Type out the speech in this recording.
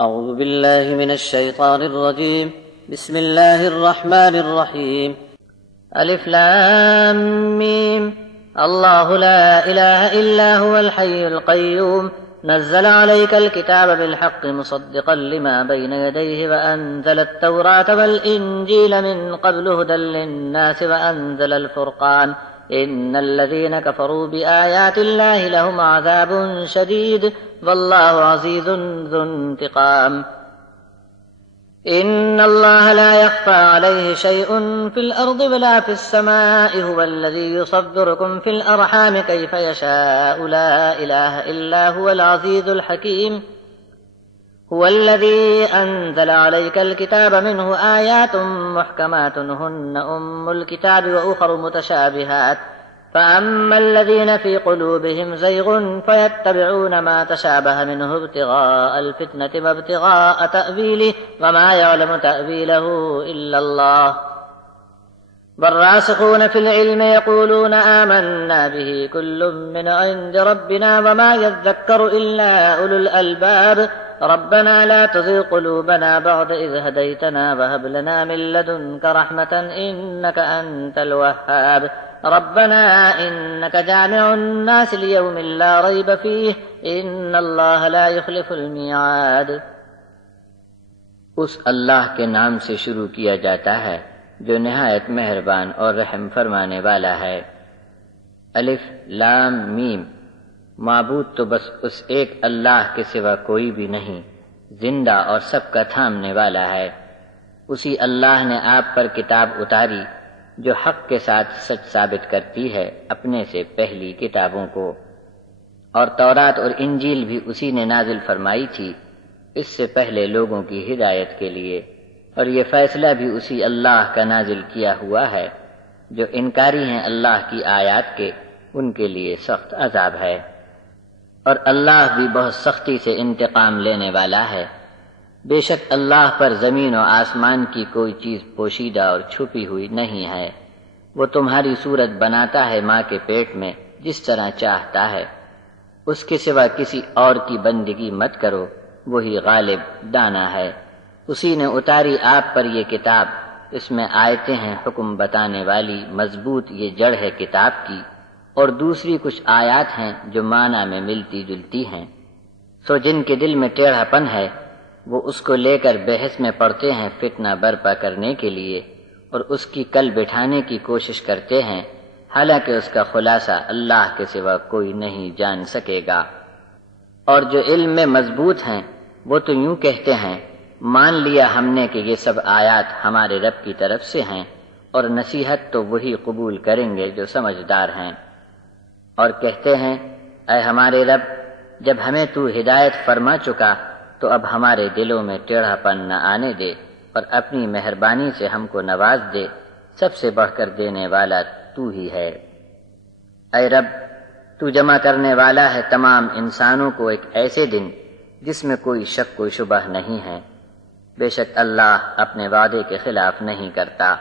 أعوذ بالله من الشيطان الرجيم. بسم الله الرحمن الرحيم. ألف لام ميم. الله لا إله إلا هو الحي القيوم نزل عليك الكتاب بالحق مصدقا لما بين يديه وأنزل التوراة والإنجيل من قبل هدى للناس وأنزل الفرقان إن الذين كفروا بآيات الله لهم عذاب شديد والله عزيز ذو انتقام. إن الله لا يخفى عليه شيء في الأرض ولا في السماء هو الذي يصبركم في الأرحام كيف يشاء لا إله إلا هو العزيز الحكيم. هو الذي أنزل عليك الكتاب منه آيات محكمات هن أم الكتاب وأخر متشابهات فأما الذين في قلوبهم زيغ فيتبعون ما تشابه منه ابتغاء الفتنة وابتغاء تأويله وما يعلم تأويله إلا الله. والراسخون في العلم يقولون آمنا به كل من عند ربنا وما يذكر إلا أولو الألباب. ربنا لا تزغ قلوبنا بعد إذ هديتنا وهب لنا من لدنك رحمة إنك أنت الوهاب. ربنا إنك جامع الناس ليوم لا ريب فيه إن الله لا يخلف الميعاد. اس اللہ کے نام سے شروع کیا جاتا ہے جو نہایت مہربان اور رحم فرمانے والا ہے۔ الف لام میم، معبود تو بس اس ایک اللہ کے سوا کوئی بھی نہیں، زندہ اور سب کا تھامنے والا ہے۔ اسی اللہ نے آپ پر کتاب اتاری جو حق کے ساتھ سچ ثابت کرتی ہے اپنے سے پہلی کتابوں کو، اور تورات اور انجیل بھی اسی نے نازل فرمائی تھی اس سے پہلے لوگوں کی ہدایت کے لیے، اور یہ فیصلہ بھی اسی اللہ کا نازل کیا ہوا ہے۔ جو انکاری ہیں اللہ کی آیات کے ان کے لیے سخت عذاب ہے، اور اللہ بھی بہت سختی سے انتقام لینے والا ہے۔ بے شک اللہ پر زمین و آسمان کی کوئی چیز پوشیدہ اور چھپی ہوئی نہیں ہے۔ وہ تمہاری صورت بناتا ہے ماں کے پیٹ میں جس طرح چاہتا ہے، اس کے سوا کسی اور کی بندگی مت کرو، وہی غالب دانا ہے۔ اسی نے اتاری آپ پر یہ کتاب، اس میں آیتیں ہیں حکم بتانے والی، مضبوط یہ جڑ ہے کتاب کی، اور دوسری کچھ آیات ہیں جو معنی میں ملتی جلتی ہیں۔ سو جن کے دل میں ٹیڑھا پن ہے وہ اس کو لے کر بحث میں پڑتے ہیں فتنہ برپا کرنے کے لیے، اور اس کی کل بٹھانے کی کوشش کرتے ہیں، حالانکہ اس کا خلاصہ اللہ کے سوا کوئی نہیں جان سکے گا۔ اور جو علم میں مضبوط ہیں وہ تو یوں کہتے ہیں مان لیا ہم نے کہ یہ سب آیات ہمارے رب کی طرف سے ہیں، اور نصیحت تو وہی قبول کریں گے جو سمجھدار ہیں۔ اور کہتے ہیں اے ہمارے رب، جب ہمیں تو ہدایت فرما چکا تو اب ہمارے دلوں میں ٹیڑھا پن نہ آنے دے، اور اپنی مہربانی سے ہم کو نواز دے، سب سے بڑھ کر دینے والا تو ہی ہے۔ اے رب، تو جمع کرنے والا ہے تمام انسانوں کو ایک ایسے دن جس میں کوئی شک کوئی شبہ نہیں ہے۔ بے شک اللہ اپنے وعدے کے خلاف نہیں کرتا۔